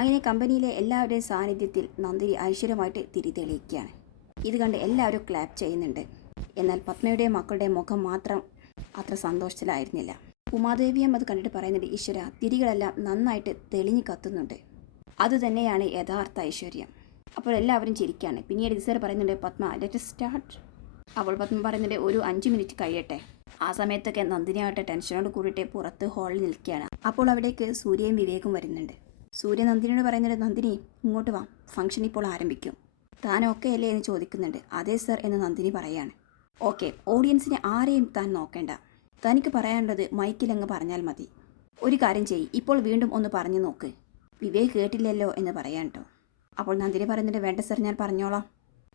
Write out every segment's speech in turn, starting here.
അങ്ങനെ കമ്പനിയിലെ എല്ലാവരുടെയും സാന്നിധ്യത്തിൽ നന്ദിനി ഐശ്വര്യമായിട്ട് തിരി തെളിയിക്കുകയാണ് ഇത് കണ്ട് എല്ലാവരും ക്ലാപ്പ് ചെയ്യുന്നുണ്ട്. എന്നാൽ പത്മയുടെയും മക്കളുടെ മുഖം മാത്രം അത്ര സന്തോഷത്തിലായിരുന്നില്ല. ഉമാദേവിയും അത് കണ്ടിട്ട് പറയുന്നുണ്ട് ഈശ്വര തിരികളെല്ലാം നന്നായിട്ട് തെളിഞ്ഞു കത്തുന്നുണ്ട്. അതുതന്നെയാണ് യഥാർത്ഥ ഐശ്വര്യം. അപ്പോൾ എല്ലാവരും ചിരിക്കുകയാണ്. പിന്നീട് ഇസർ പറയുന്നുണ്ട് പത്മ ലെറ്റ് സ്റ്റാർട്ട് അവൾ പത്മ പറയുന്നുണ്ട് ഒരു അഞ്ച് മിനിറ്റ് കഴിയട്ടെ. ആ സമയത്തൊക്കെ നന്ദിനിയായിട്ട് ടെൻഷനോട് കൂടിയിട്ട് പുറത്ത് ഹാളിൽ നിൽക്കുകയാണ്. അപ്പോൾ അവിടേക്ക് സൂര്യയും വിവേകും വരുന്നുണ്ട്. സൂര്യ നന്ദിനിയോട് നന്ദിനി ഇങ്ങോട്ട് വാ. ഫംഗ്ഷൻ ഇപ്പോൾ ആരംഭിക്കും. താൻ ഓക്കെ അല്ലേ എന്ന് ചോദിക്കുന്നുണ്ട്. അതെ സർ എന്ന് നന്ദിനി പറയാണ്. ഓക്കെ ഓഡിയൻസിനെ ആരെയും താൻ നോക്കേണ്ട. തനിക്ക് പറയാനുള്ളത് മൈക്കിലങ്ങ് പറഞ്ഞാൽ മതി. ഒരു കാര്യം ചെയ്യ് ഇപ്പോൾ വീണ്ടും ഒന്ന് പറഞ്ഞു നോക്ക്. വിവേക് കേട്ടില്ലല്ലോ എന്ന് പറയാൻ കേട്ടോ അപ്പോൾ നന്ദിനി പറയുന്നുണ്ട് വേണ്ട സർ ഞാൻ പറഞ്ഞോളാം.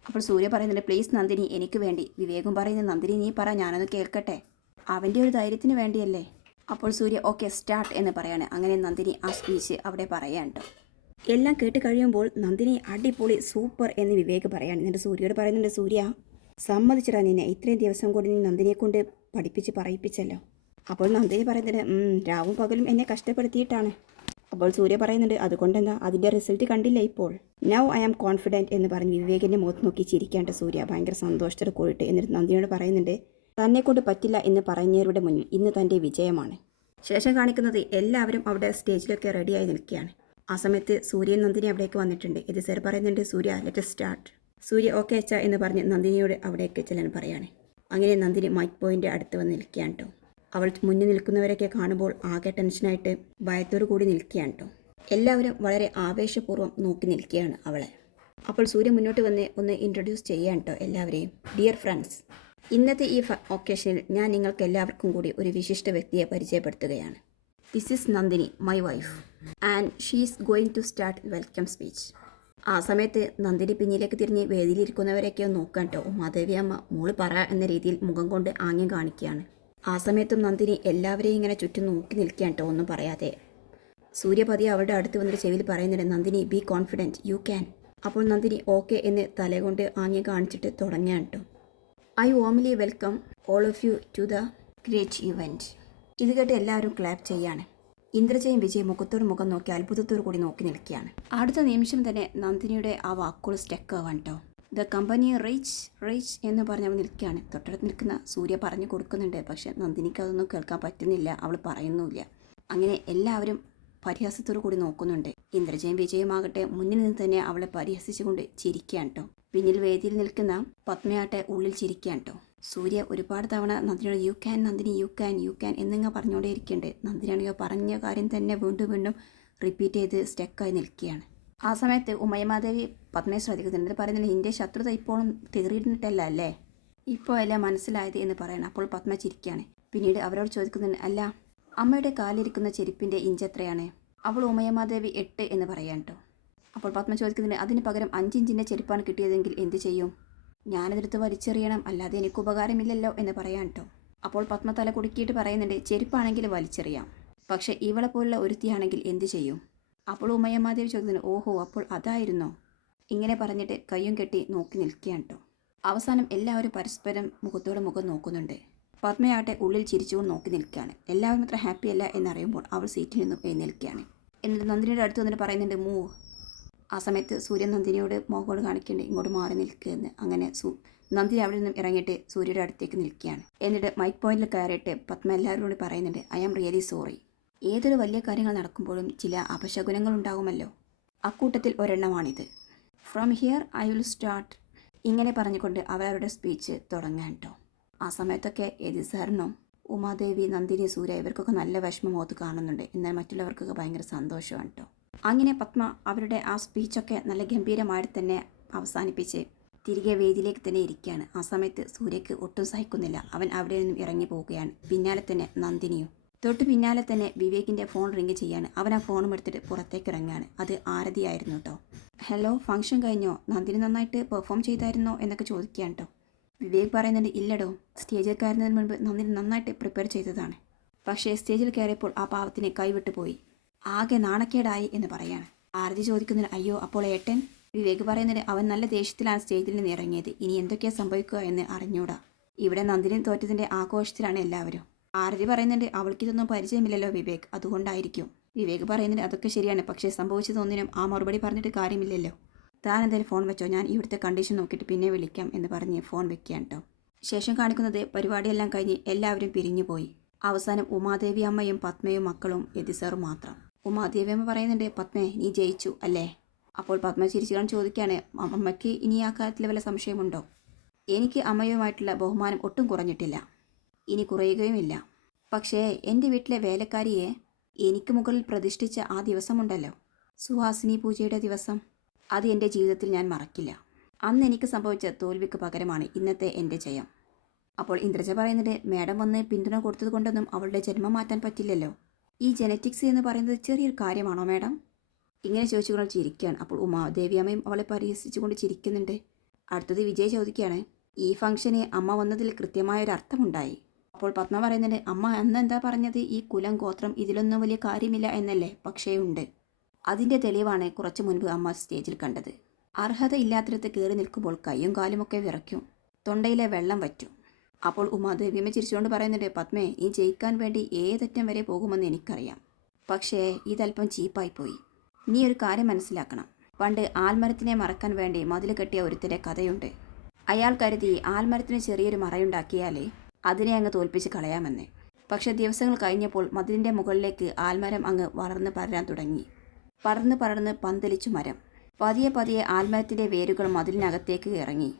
അപ്പോൾ സൂര്യ പറയുന്നുണ്ട് പ്ലീസ് നന്ദിനി എനിക്ക് വേണ്ടി. വിവേകും പറയുന്നത് നന്ദിനി നീ പറ ഞാനൊന്ന് കേൾക്കട്ടെ. അവന്റെ ഒരു ധൈര്യത്തിന് വേണ്ടിയല്ലേ? അപ്പോൾ സൂര്യ ഓക്കെ സ്റ്റാർട്ട് എന്ന് പറയാണ്. അങ്ങനെ നന്ദിനി ആ സ്പീച്ച് അവിടെ പറയാൻ കേട്ടോ എല്ലാം കേട്ട് കഴിയുമ്പോൾ നന്ദിനി അടിപൊളി സൂപ്പർ എന്ന് വിവേക് പറയാണ്. എന്നിട്ട് സൂര്യയോട് പറയുന്നുണ്ട് സൂര്യ സമ്മതിച്ചിടാ നിന്നെ. ഇത്രയും ദിവസം കൂടി നീ നന്ദിനിയെ കൊണ്ട് പഠിപ്പിച്ച് പറയിപ്പിച്ചല്ലോ. അപ്പോൾ നന്ദിനി പറയുന്നുണ്ട് "ഉം, രാവും പകലും എന്നെ കഷ്ടപ്പെടുത്തിയിട്ടാണ്. അപ്പോൾ സൂര്യ പറയുന്നുണ്ട് അതുകൊണ്ടെന്താ? അതിന്റെ റിസൾട്ട് കണ്ടില്ല ഇപ്പോൾ? നൗ ഐ ആം കോൺഫിഡന്റ് എന്ന് പറഞ്ഞ് വിവേകിന്റെ മുഖത്ത് നോക്കി ചിരിക്കേണ്ട സൂര്യ ഭയങ്കര സന്തോഷത്തോടെ കൂടിയിട്ട് എന്നിട്ട് നന്ദിനിയോട് പറയുന്നുണ്ട് തന്നെ കൊണ്ട് പറ്റില്ല എന്ന് പറഞ്ഞവരുടെ മുന്നിൽ ഇന്ന് തന്റെ വിജയമാണ്. ശേഷം കാണിക്കുന്നത് എല്ലാവരും അവിടെ സ്റ്റേജിലൊക്കെ റെഡിയായി നിൽക്കുകയാണ്. ആ സമയത്ത് സൂര്യൻ നന്ദിനി അവിടേക്ക് വന്നിട്ടുണ്ട്. ഇത് സർ പറയുന്നുണ്ട് Surya let start Surya okay അച്ഛ എന്ന് പറഞ്ഞ് നന്ദിനിയോട് അവിടേക്ക് ചെല്ലാൻ പറയാണ്. അങ്ങനെ നന്ദിനി മൈക്ക് പോയിന്റ് അടുത്ത് വന്ന് നിൽക്കുകയാണ് കേട്ടോ അവൾ മുന്നിൽ നിൽക്കുന്നവരൊക്കെ കാണുമ്പോൾ ആകെ ടെൻഷനായിട്ട് ഭയത്തോടു കൂടി നിൽക്കുകയാണ് കേട്ടോ എല്ലാവരും വളരെ ആവേശപൂർവം നോക്കി നിൽക്കുകയാണ് അവളെ. അപ്പോൾ സൂര്യ മുന്നോട്ട് വന്ന് ഒന്ന് ഇൻട്രൊഡ്യൂസ് ചെയ്യാൻ കേട്ടോ എല്ലാവരെയും. ഡിയർ ഫ്രണ്ട്സ് ഇന്നത്തെ ഈ ഒക്കേഷനിൽ ഞാൻ നിങ്ങൾക്ക് എല്ലാവർക്കും കൂടി ഒരു വിശിഷ്ട വ്യക്തിയെ പരിചയപ്പെടുത്തുകയാണ്. This is Nandini my wife and she's going to start welcome speech ആ സമയത്ത് നന്ദിനി പിന്നിലേക്ക് തിരിഞ്ഞ് വേദിയിലിരിക്കുന്നവരെയൊക്കെ നോക്കാൻ കേട്ടോ മാധവി അമ്മ മോൾ പറ എന്ന രീതിയിൽ മുഖം കൊണ്ട് ആംഗ്യം കാണിക്കുകയാണ്. ആ സമയത്തും നന്ദിനി എല്ലാവരെയും ഇങ്ങനെ ചുറ്റും നോക്കി നിൽക്കുകയാണ് കേട്ടോ ഒന്നും പറയാതെ. സൂര്യപതി അവളുടെ അടുത്ത് വന്നിട്ട് ചെവിയിൽ പറയുന്നുണ്ട് Nandini be confident you can അപ്പോൾ നന്ദിനി ഓക്കെ എന്ന് തലകൊണ്ട് ആംഗ്യം കാണിച്ചിട്ട് തുടങ്ങുകയാണ് കേട്ടോ I warmly welcome all of you to the great event ഇത് കേട്ട് എല്ലാവരും ക്ലാപ്പ് ചെയ്യാണ്. ഇന്ദ്രജയും വിജയ് മുഖത്തോട് മുഖം നോക്കി അത്ഭുതത്തോടു കൂടി നോക്കി നിൽക്കുകയാണ്. അടുത്ത നിമിഷം തന്നെ നന്ദിനിയുടെ ആ വാക്കുകൾ സ്റ്റെക്ക് ആവാൻ കേട്ടോ ദ കമ്പനി റീച്ച് റീച്ച് എന്ന് പറഞ്ഞ് അവൾ നിൽക്കുകയാണ്. തൊട്ടടുത്ത് നിൽക്കുന്ന സൂര്യ പറഞ്ഞു കൊടുക്കുന്നുണ്ട്. പക്ഷെ നന്ദിനിക്ക് അതൊന്നും കേൾക്കാൻ പറ്റുന്നില്ല. അവൾ പറയുന്നുമില്ല. അങ്ങനെ എല്ലാവരും പരിഹാസത്തോടു കൂടി നോക്കുന്നുണ്ട്. ഇന്ദ്രജയും വിജയുമാകട്ടെ മുന്നിൽ നിന്ന് തന്നെ അവളെ പരിഹസിച്ചുകൊണ്ട് ചിരിക്കുകയാണ് കേട്ടോ പിന്നിൽ വേദിയിൽ നിൽക്കുന്ന പത്മയാട്ടെ ഉള്ളിൽ ചിരിക്കുകയാണ് കേട്ടോ സൂര്യ ഒരുപാട് തവണ നന്ദിനിയോട് you can Nandini you can you can എന്നിങ്ങ പറഞ്ഞുകൊണ്ടേ ഇരിക്കുന്നുണ്ട് നന്ദിനിയാണെങ്കിൽ പറഞ്ഞ കാര്യം തന്നെ വീണ്ടും വീണ്ടും റിപ്പീറ്റ് ചെയ്ത് സ്റ്റക്കായി നിൽക്കുകയാണ്. ആ സമയത്ത് ഉമയമാദേവി പത്മയെ ശ്രദ്ധിക്കുന്നുണ്ട്. പറയുന്നത് ഇന്ത്യ ശത്രുത ഇപ്പോഴും തീറിയിട്ടിട്ടല്ല അല്ലേ? ഇപ്പോൾ അല്ല മനസ്സിലായത് എന്ന് പറയണം. അപ്പോൾ പത്മ ചിരിക്കുകയാണ്. പിന്നീട് അവരോട് ചോദിക്കുന്നുണ്ട് അല്ല അമ്മയുടെ കാലിരിക്കുന്ന ചെരുപ്പിന്റെ ഇഞ്ച് എത്രയാണ്? അവൾ ഉമയമാദേവി എട്ട് എന്ന് പറയാൻ കേട്ടോ അപ്പോൾ പത്മ ചോദിക്കുന്നുണ്ട് അതിന് പകരം അഞ്ചിഞ്ചിന്റെ ചെരുപ്പാണ് കിട്ടിയതെങ്കിൽ എന്ത് ചെയ്യും? ഞാനതെടുത്ത് വലിച്ചെറിയണം അല്ലാതെ എനിക്ക് ഉപകാരമില്ലല്ലോ എന്ന് പറയാൻ കേട്ടോ അപ്പോൾ പത്മ തല കുടുക്കിയിട്ട് പറയുന്നുണ്ട് ചെരുപ്പാണെങ്കിൽ വലിച്ചെറിയാം. പക്ഷേ ഇവളെ പോലുള്ള ഒരുത്തിയാണെങ്കിൽ എന്ത് ചെയ്യും? അപ്പോൾ ഉമയമാദേവി ചോദിക്കുന്നു ഓഹോ അപ്പോൾ അതായിരുന്നോ? ഇങ്ങനെ പറഞ്ഞിട്ട് കയ്യും കെട്ടി നോക്കി നിൽക്കുകയാണ് കേട്ടോ അവസാനം എല്ലാവരും പരസ്പരം മുഖത്തോട് മുഖം നോക്കുന്നുണ്ട്. പത്മയാട്ടെ ഉള്ളിൽ ചിരിച്ചുകൊണ്ട് നോക്കി നിൽക്കുകയാണ്. എല്ലാവരും അത്ര ഹാപ്പിയല്ല എന്നറിയുമ്പോൾ അവൾ സീറ്റിൽ നിന്നും എഴുന്നേൽക്കുകയാണ്. എന്നിട്ട് നന്ദിനിയുടെ അടുത്ത് വന്നിട്ട് പറയുന്നുണ്ട് മൂവ്. ആ സമയത്ത് സൂര്യൻ നന്ദിനിയോട് മോഹോട് കാണിക്കേണ്ടി ഇങ്ങോട്ട് മാറി നിൽക്കുക എന്ന് അങ്ങനെ സൂ നന്ദിനി അവിടെ നിന്നും ഇറങ്ങിയിട്ട് സൂര്യയുടെ അടുത്തേക്ക് നിൽക്കുകയാണ്. എന്നിട്ട് മൈക്ക് പോയിന്റിൽ കയറിയിട്ട് പത്മ എല്ലാവരോട് പറയുന്നുണ്ട് ഐ ആം റിയലി സോറി ഏതൊരു വലിയ കാര്യങ്ങൾ നടക്കുമ്പോഴും ചില അപശകുനങ്ങൾ ഉണ്ടാകുമല്ലോ. അക്കൂട്ടത്തിൽ ഒരെണ്ണമാണിത്. From here I will start ഇങ്ങനെ പറഞ്ഞുകൊണ്ട് അവരവരുടെ സ്പീച്ച് തുടങ്ങാൻ കേട്ടോ ആ സമയത്തൊക്കെ എതി സാറിനും ഉമാദേവി നന്ദിനി സൂര്യ ഇവർക്കൊക്കെ നല്ല വിഷമം മുഖത്ത് കാണുന്നുണ്ട്. എന്നാൽ മറ്റുള്ളവർക്കൊക്കെ ഭയങ്കര സന്തോഷമാണ് കേട്ടോ അങ്ങനെ പത്മ അവരുടെ ആ സ്പീച്ചൊക്കെ നല്ല ഗംഭീരമായിട്ട് തന്നെ അവസാനിപ്പിച്ച് തിരികെ വേദിയിലേക്ക് തന്നെ ഇരിക്കുകയാണ്. ആ സമയത്ത് സൂര്യക്ക് ഒട്ടും സഹിക്കുന്നില്ല. അവൻ അവിടെ നിന്നും ഇറങ്ങി പോവുകയാണ്. പിന്നാലെ തന്നെ നന്ദിനിയും. തൊട്ട് പിന്നാലെ തന്നെ വിവേകിന്റെ ഫോൺ റിങ് ചെയ്യാണ്. അവൻ ആ ഫോണും എടുത്തിട്ട് പുറത്തേക്ക് ഇറങ്ങുകയാണ്. അത് ആരതിയായിരുന്നു കേട്ടോ ഹലോ ഫംഗ്ഷൻ കഴിഞ്ഞോ? നന്ദിനി നന്നായിട്ട് പെർഫോം ചെയ്തായിരുന്നോ? എന്നൊക്കെ ചോദിക്കുകയാണ് കേട്ടോ വിവേക് പറയുന്നുണ്ട് ഇല്ലടോ. സ്റ്റേജിൽ കയറുന്നതിന് മുൻപ് നന്ദിനി നന്നായിട്ട് പ്രിപ്പയർ ചെയ്തതാണ്. പക്ഷേ സ്റ്റേജിൽ കയറിയപ്പോൾ ആ പാവത്തിന് കൈവിട്ടു പോയി ആകെ നാണക്കേടായി എന്ന് പറയാണ്. ആരതി ചോദിക്കുന്നതിന് അയ്യോ അപ്പോൾ ഏട്ടൻ? വിവേക് പറയുന്നത് അവൻ നല്ല ദേഷ്യത്തിലാണ് സ്റ്റേജിൽ നിന്ന് ഇറങ്ങിയത്. ഇനി എന്തൊക്കെയാ സംഭവിക്കുക എന്ന് അറിഞ്ഞൂടാ. ഇവിടെ നന്ദിനി തോറ്റതിന്റെ ആഘോഷത്തിലാണ് എല്ലാവരും. ആരതി പറയുന്നുണ്ട് അവൾക്കിതൊന്നും പരിചയമില്ലല്ലോ വിവേക്. അതുകൊണ്ടായിരിക്കും. വിവേക് പറയുന്നത് അതൊക്കെ ശരിയാണ്. പക്ഷേ സംഭവിച്ചതൊന്നിനും ആ മറുപടി പറഞ്ഞിട്ട് കാര്യമില്ലല്ലോ. താൻ എന്തായാലും ഫോൺ വെച്ചോ? ഞാൻ ഇവിടുത്തെ കണ്ടീഷൻ നോക്കിയിട്ട് പിന്നെ വിളിക്കാം എന്ന് പറഞ്ഞ് ഫോൺ വെക്കുകയാണ് കേട്ടോ ശേഷം കാണിക്കുന്നത് പരിപാടിയെല്ലാം കഴിഞ്ഞ് എല്ലാവരും പിരിഞ്ഞുപോയി. അവസാനം ഉമാദേവി അമ്മയും പത്മയും മക്കളും എതിസറും മാത്രം. ഉമാദേവി അമ്മ പറയുന്നുണ്ട് പത്മേ നീ ജയിച്ചു അല്ലേ? അപ്പോൾ പത്മ ചിരിച്ചുകൊണ്ട് ചോദിക്കുകയാണ് അമ്മയ്ക്ക് ഇനി ആ കാര്യത്തിൽ വല്ല സംശയമുണ്ടോ? എനിക്ക് അമ്മയുമായിട്ടുള്ള ബഹുമാനം ഒട്ടും കുറഞ്ഞിട്ടില്ല. ഇനി കുറയുകയുമില്ല. പക്ഷേ എന്റെ വീട്ടിലെ വേലക്കാരിയെ എനിക്ക് മുകളിൽ പ്രതിഷ്ഠിച്ച ആ ദിവസമുണ്ടല്ലോ. സുഹാസിനി പൂജയുടെ ദിവസം. അത് എന്റെ ജീവിതത്തിൽ ഞാൻ മറക്കില്ല. അന്ന് എനിക്ക് സംഭവിച്ച തോൽവിക്ക് പകരമാണ് ഇന്നത്തെ എന്റെ ജയം. അപ്പോൾ ഇന്ദ്രജ പറയുന്നത് മേഡം വന്ന് പിന്തുണ കൊടുത്തത് കൊണ്ടൊന്നും അവളുടെ ജന്മം മാറ്റാൻ പറ്റില്ലല്ലോ. ഈ ജനറ്റിക്സ് എന്ന് പറയുന്നത് ചെറിയൊരു കാര്യമാണോ മാഡം ഇങ്ങനെ ചോദിച്ചുകൊണ്ട് ചിരിക്കുകയാണ് അപ്പോൾ ഉമാ ഉമാദേവിയമ്മയും അവളെ പരിഹസിച്ചുകൊണ്ട് ചിരിക്കുന്നുണ്ട്. അടുത്തത് വിജയ് ചോദിക്കുകയാണ് ഈ ഫംഗ്ഷന് അമ്മ വന്നതിൽ കൃത്യമായൊരു അർത്ഥമുണ്ടായി? അപ്പോൾ പത്മ പറയുന്നുണ്ട് അമ്മ അന്ന് എന്താ പറഞ്ഞത്? ഈ കുലം ഗോത്രം ഇതിലൊന്നും വലിയ കാര്യമില്ല എന്നല്ലേ? പക്ഷേ ഉണ്ട്. അതിന്റെ തെളിവാണ് കുറച്ച് മുൻപ് അമ്മ സ്റ്റേജിൽ കണ്ടത്. അർഹതയില്ലാത്തിടത്ത് കയറി നിൽക്കുമ്പോൾ കൈയും കാലുമൊക്കെ വിറയ്ക്കും. തൊണ്ടയിലെ വെള്ളം വറ്റും. അപ്പോൾ ഉമാദേവിയമ്മ ചിരിച്ചുകൊണ്ട് പറയുന്നുണ്ട് പത്മേ ഈ ജയിക്കാൻ വേണ്ടി ഏതറ്റം വരെ പോകുമെന്ന് എനിക്കറിയാം. പക്ഷേ ഇതല്പം ചീപ്പായിപ്പോയി. നീ ഒരു കാര്യം മനസ്സിലാക്കണം. പണ്ട് ആൽമരത്തിനെ മറക്കാൻ വേണ്ടി മതിൽ കെട്ടിയ ഒരുത്തിന്റെ കഥയുണ്ട്. അയാൾ കരുതി ആൽമരത്തിന് ചെറിയൊരു മറയുണ്ടാക്കിയാലേ അതിനെ അങ്ങ് തോൽപ്പിച്ച് കളയാമെന്ന്. പക്ഷേ ദിവസങ്ങൾ കഴിഞ്ഞപ്പോൾ മതിലിന്റെ മുകളിലേക്ക് ആൽമരം അങ്ങ് വളർന്ന് പടരാൻ തുടങ്ങി. പടർന്ന് പടർന്ന് പന്തലിച്ചു മരം. പതിയെ പതിയെ ആൽമരത്തിന്റെ വേരുകൾ മതിലിനകത്തേക്ക് ഇറങ്ങി.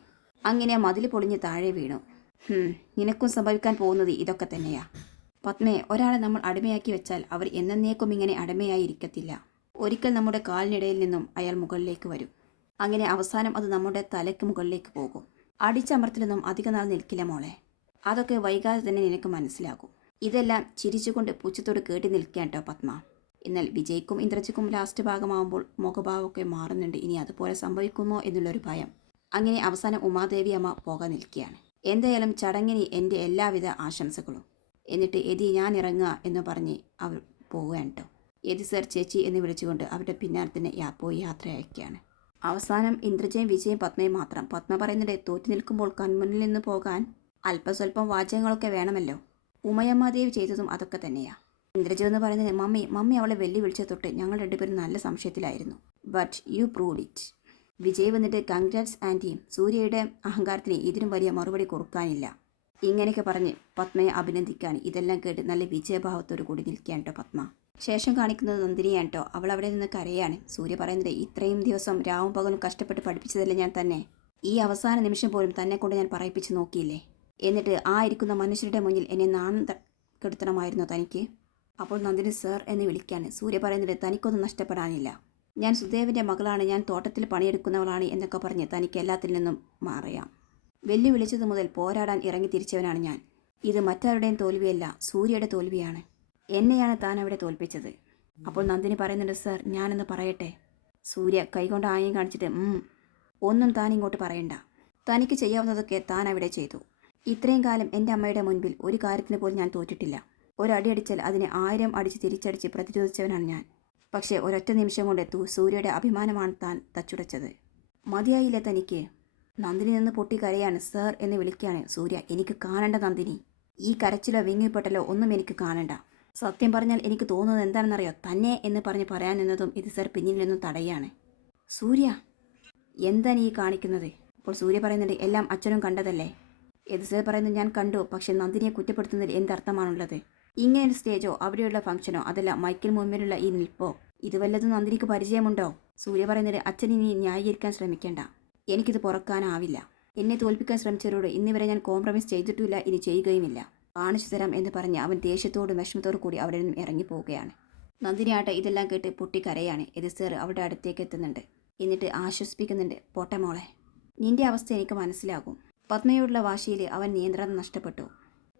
അങ്ങനെ മതിൽ പൊളിഞ്ഞ് താഴെ വീണു. നിനക്കും സംഭവിക്കാൻ പോകുന്നത് ഇതൊക്കെ തന്നെയാ. പത്മേ ഒരാളെ നമ്മൾ അടിമയാക്കി വെച്ചാൽ അവർ എന്നേക്കും ഇങ്ങനെ അടിമയായി ഇരിക്കത്തില്ല ഒരിക്കൽ നമ്മുടെ കാലിനിടയിൽ നിന്നും അയാൾ മുകളിലേക്ക് വരും. അങ്ങനെ അവസാനം അത് നമ്മുടെ തലയ്ക്ക് മുകളിലേക്ക് പോകും. അടിച്ചമർത്തലൊന്നും അധികനാൾ നിൽക്കില്ല മോളെ. അതൊക്കെ വൈകാതെ തന്നെ നിനക്ക് മനസ്സിലാകും. ഇതെല്ലാം ചിരിച്ചുകൊണ്ട് പുച്ഛത്തോട് കേട്ടി നിൽക്കാൻ കേട്ടോ പത്മ. എന്നാൽ വിജയ്ക്കും ഇന്ദ്രജിക്കും ലാസ്റ്റ് ഭാഗമാകുമ്പോൾ മുഖഭാവമൊക്കെ മാറുന്നുണ്ട്. ഇനി അതുപോലെ സംഭവിക്കുമോ എന്നുള്ളൊരു ഭയം. അങ്ങനെ അവസാനം ഉമാദേവി അമ്മ പോകാൻ നിൽക്കുകയാണ്. എന്തായാലും ചടങ്ങിന് എന്റെ എല്ലാവിധ ആശംസകളും. എന്നിട്ട് എതി ഞാൻ ഇറങ്ങുക എന്ന് പറഞ്ഞ് അവർ പോവുകയാണ് കേട്ടോ. എതി സർ ചേച്ചി എന്ന് വിളിച്ചുകൊണ്ട് അവരുടെ പിന്നാലെ തന്നെ യാ പോയി യാത്ര അയക്കുകയാണ് അവസാനം ഇന്ദ്രജയും വിജയും പത്മയും മാത്രം. പത്മ പറയുന്നിടെ തോറ്റു നിൽക്കുമ്പോൾ കൺമുന്നിൽ നിന്ന് പോകാൻ അല്പസ്വല്പം വാചകങ്ങളൊക്കെ വേണമല്ലോ. ഉമയമ്മാദേവി ചെയ്തതും അതൊക്കെ തന്നെയാണ് ഇന്ദ്രജ എന്ന് പറയുന്നത് മമ്മി മമ്മി അവളെ വെല്ലുവിളിച്ച തൊട്ട് ഞങ്ങൾ രണ്ടുപേരും നല്ല സംശയത്തിലായിരുന്നു. But you prove it Vijay വന്നിട്ട് കൺഗ്രാറ്റ്സ് ആന്റിയും സൂര്യയുടെ അഹങ്കാരത്തിന് ഇതിനും വലിയ മറുപടി കൊടുക്കാനില്ല. ഇങ്ങനെയൊക്കെ പറഞ്ഞ് പത്മയെ അഭിനന്ദിക്കാൻ ഇതെല്ലാം കേട്ട് നല്ല വിജയഭാവത്തോടു കൂടി നിൽക്കുകയാണ് കേട്ടോ പത്മ. ശേഷം കാണിക്കുന്നത് നന്ദിനിയാണ് കേട്ടോ അവൾ അവിടെ നിന്ന് കരയാണ്. സൂര്യ പറയുന്നത് ഇത്രയും ദിവസം രാവും പകലും കഷ്ടപ്പെട്ട് പഠിപ്പിച്ചതല്ലേ ഞാൻ തന്നെ? ഈ അവസാന നിമിഷം പോലും തന്നെ കൊണ്ട് ഞാൻ പറയിപ്പിച്ച് നോക്കിയില്ലേ എന്നിട്ട് ആ ഇരിക്കുന്ന മനുഷ്യരുടെ മുന്നിൽ എന്നെ നാണം കെടുത്തണമായിരുന്നോ തനിക്ക്. അപ്പോൾ നന്ദിനി സർ എന്ന് വിളിക്കാൻ സൂര്യ പറയുന്നത് തനിക്കൊന്നും നഷ്ടപ്പെടാനില്ല. ഞാൻ സുദേവിന്റെ മകളാണ് ഞാൻ തോട്ടത്തിൽ പണിയെടുക്കുന്നവളാണ് എന്നൊക്കെ പറഞ്ഞ് തനിക്ക് എല്ലാത്തിൽ നിന്നും മാറിയാം. വെല്ലുവിളിച്ചത് മുതൽ പോരാടാൻ ഇറങ്ങി തിരിച്ചവനാണ് ഞാൻ. ഇത് മറ്റാരുടെയും തോൽവിയല്ല സൂര്യയുടെ തോൽവിയാണ്. എന്നെയാണ് താൻ അവിടെ തോൽപ്പിച്ചത്. അപ്പോൾ നന്ദിനി പറയുന്നുണ്ട് സർ ഞാനെന്ന് പറയട്ടെ? സൂര്യ കൈകൊണ്ട് ആയും കാണിച്ചിട്ട് "ഉം, ഒന്നും താൻ ഇങ്ങോട്ട് പറയണ്ട. തനിക്ക് ചെയ്യാവുന്നതൊക്കെ താൻ അവിടെ ചെയ്തു. ഇത്രയും കാലം എന്റെ അമ്മയുടെ മുൻപിൽ ഒരു കാര്യത്തിന് പോലും ഞാൻ തോറ്റിട്ടില്ല. ഒരടി അടിച്ചാൽ അതിനെ ആയിരം അടിച്ച് തിരിച്ചടിച്ച് പ്രതിരോധിച്ചവനാണ് ഞാൻ. പക്ഷേ ഒരൊറ്റ നിമിഷം കൊണ്ട് സൂര്യയുടെ അഭിമാനമാണ് താൻ തച്ചുടച്ചത്. മതിയായില്ല തനിക്ക്. നന്ദിനി നിന്ന് പൊട്ടി കരയാണ് സർ എന്ന് വിളിക്കുകയാണ് സൂര്യ. എനിക്ക് കാണണ്ട നന്ദിനി. ഈ കരച്ചിലോ വിങ്ങിപ്പെട്ടലോ ഒന്നും എനിക്ക് കാണണ്ട. സത്യം പറഞ്ഞാൽ എനിക്ക് തോന്നുന്നത് എന്താണെന്നറിയോ? തന്നെ എന്ന് പറഞ്ഞ് പറയാൻ നിന്നതും ഇത് സർ പിന്നിൽ നിന്നും തടയാണ് സൂര്യ എന്താണ് ഈ കാണിക്കുന്നത്? അപ്പോൾ സൂര്യ പറയുന്നുണ്ട് എല്ലാം അച്ഛനും കണ്ടതല്ലേ? ഇത് സർ പറയുന്നത് ഞാൻ കണ്ടു പക്ഷെ നന്ദിനിയെ കുറ്റപ്പെടുത്തുന്നതിൽ എന്തർത്ഥമാണുള്ളത്? ഇങ്ങനെ സ്റ്റേജോ അവിടെയുള്ള ഫംഗ്ഷനോ അതല്ല മൈക്കിൽ മുമ്പിലുള്ള ഈ നിൽപ്പോ? ഇത് വല്ലതും നന്ദിനിക്ക് പരിചയമുണ്ടോ? സൂര്യ പറയുന്നത് അച്ഛൻ ഇനി ന്യായീകരിക്കാൻ ശ്രമിക്കേണ്ട. എനിക്കിത് പുറക്കാനാവില്ല. എന്നെ തോൽപ്പിക്കാൻ ശ്രമിച്ചവരോട് ഇന്നിവരെ ഞാൻ കോംപ്രമൈസ് ചെയ്തിട്ടില്ല ഇനി ചെയ്യുകയുമില്ല. കാണിച്ചു തരാം എന്ന് പറഞ്ഞ് അവൻ ദേഷ്യത്തോടും വിഷമത്തോടും കൂടി അവിടെ നിന്നും ഇറങ്ങിപ്പോവുകയാണ് നന്ദിനിയാട്ടെ ഇതെല്ലാം കേട്ട് പൊട്ടിക്കരയാണ്. ഇത് സർ അവിടെ അടുത്തേക്ക് എത്തുന്നുണ്ട്. എന്നിട്ട് ആശ്വസിപ്പിക്കുന്നുണ്ട് പോട്ടെ മോളെ. നിന്റെ അവസ്ഥ എനിക്ക് മനസ്സിലാകും. പത്മയോടുള്ള വാശിയിൽ അവൻ നിയന്ത്രണം നഷ്ടപ്പെട്ടു.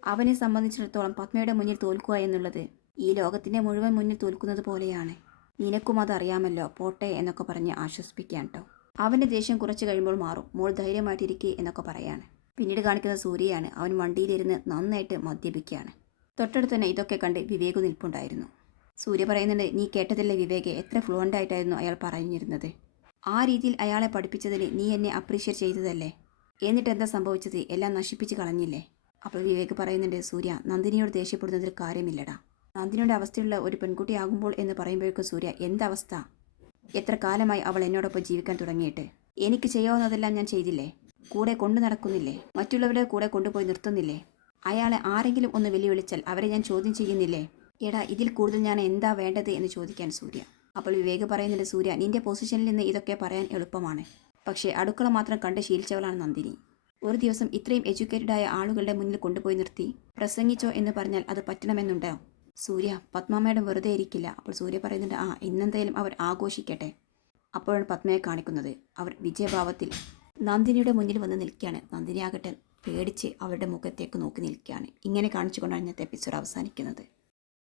അവനെ സംബന്ധിച്ചിടത്തോളം പത്മയുടെ മുന്നിൽ തോൽക്കുക എന്നുള്ളത് ഈ ലോകത്തിന്റെ മുഴുവൻ മുന്നിൽ തോൽക്കുന്നത് പോലെയാണ്. നിനക്കും അതറിയാമല്ലോ പോട്ടെ എന്നൊക്കെ പറഞ്ഞ് ആശ്വസിപ്പിക്കാൻ കേട്ടോ അവന്റെ ദേഷ്യം കുറച്ച് കഴിയുമ്പോൾ മാറും. മോൾ ധൈര്യമായിട്ടിരിക്കെ എന്നൊക്കെ പറയാണ്. പിന്നീട് കാണിക്കുന്ന സൂര്യയാണ് അവൻ വണ്ടിയിലിരുന്ന് നന്നായിട്ട് മദ്യപിക്കുകയാണ്. തൊട്ടടുത്ത് തന്നെ ഇതൊക്കെ കണ്ട് വിവേക് നിൽപ്പുണ്ടായിരുന്നു. സൂര്യ പറയുന്നുണ്ട് നീ കേട്ടതല്ലേ വിവേക്? എത്ര ഫ്ലുവന്റ് ആയിട്ടായിരുന്നു അയാൾ പറഞ്ഞിരുന്നത്. ആ രീതിയിൽ അയാളെ പഠിപ്പിച്ചതിന് നീ എന്നെ അപ്രീഷിയേറ്റ് ചെയ്തതല്ലേ? എന്നിട്ട് എന്താ സംഭവിച്ചത്? എല്ലാം നശിപ്പിച്ച് കളഞ്ഞില്ലേ? അപ്പോൾ വിവേക് പറയുന്നുണ്ട് സൂര്യ നന്ദിനിയോട് ദേഷ്യപ്പെടുന്നതിൽ കാര്യമില്ലടാ. നന്ദിനിയുടെ അവസ്ഥയുള്ള ഒരു പെൺകുട്ടിയാകുമ്പോൾ എന്ന് പറയുമ്പോഴേക്കും സൂര്യ എന്തവസ്ഥ? എത്ര കാലമായി അവൾ എന്നോടൊപ്പം ജീവിക്കാൻ തുടങ്ങിയിട്ട്? എനിക്ക് ചെയ്യാവുന്നതെല്ലാം ഞാൻ ചെയ്തില്ലേ? കൂടെ കൊണ്ടു നടക്കുന്നില്ലേ? മറ്റുള്ളവരുടെ കൂടെ കൊണ്ടുപോയി നിർത്തുന്നില്ലേ? അയാളെ ആരെങ്കിലും ഒന്ന് വെല്ലുവിളിച്ചാൽ അവരെ ഞാൻ ചോദ്യം ചെയ്യുന്നില്ലേ? എടാ ഇതിൽ കൂടുതൽ ഞാൻ എന്താ വേണ്ടത്? എന്ന് ചോദിക്കാൻ സൂര്യ. അപ്പോൾ വിവേക് പറയുന്നില്ല സൂര്യ നിന്റെ പൊസിഷനിൽ നിന്ന് ഇതൊക്കെ പറയാൻ എളുപ്പമാണ്. പക്ഷേ അടുക്കള മാത്രം കണ്ട് ശീലിച്ചവളാണ് നന്ദിനി. ഒരു ദിവസം ഇത്രയും എഡ്യൂക്കേറ്റഡായ ആളുകളുടെ മുന്നിൽ കൊണ്ടുപോയി നിർത്തി. പ്രസംഗിച്ചോ എന്ന് പറഞ്ഞാൽ അത് പറ്റണമെന്നുണ്ടോ? സൂര്യ പത്മാമ്മയുടെ വെറുതെ ഇരിക്കില്ല. അപ്പോൾ സൂര്യ പറയുന്നുണ്ട് ആ ഇന്നെന്തായാലും അവർ ആഘോഷിക്കട്ടെ. അപ്പോഴാണ് പത്മയെ കാണിക്കുന്നത്. അവർ വിജയഭാവത്തിൽ നന്ദിനിയുടെ മുന്നിൽ വന്ന് നിൽക്കുകയാണ്. നന്ദിനി ആകട്ടെ പേടിച്ച് അവരുടെ മുഖത്തേക്ക് നോക്കി നിൽക്കുകയാണ്. ഇങ്ങനെ കാണിച്ചുകൊണ്ടാണ് ഇന്നത്തെ എപ്പിസോഡ് അവസാനിക്കുന്നത്.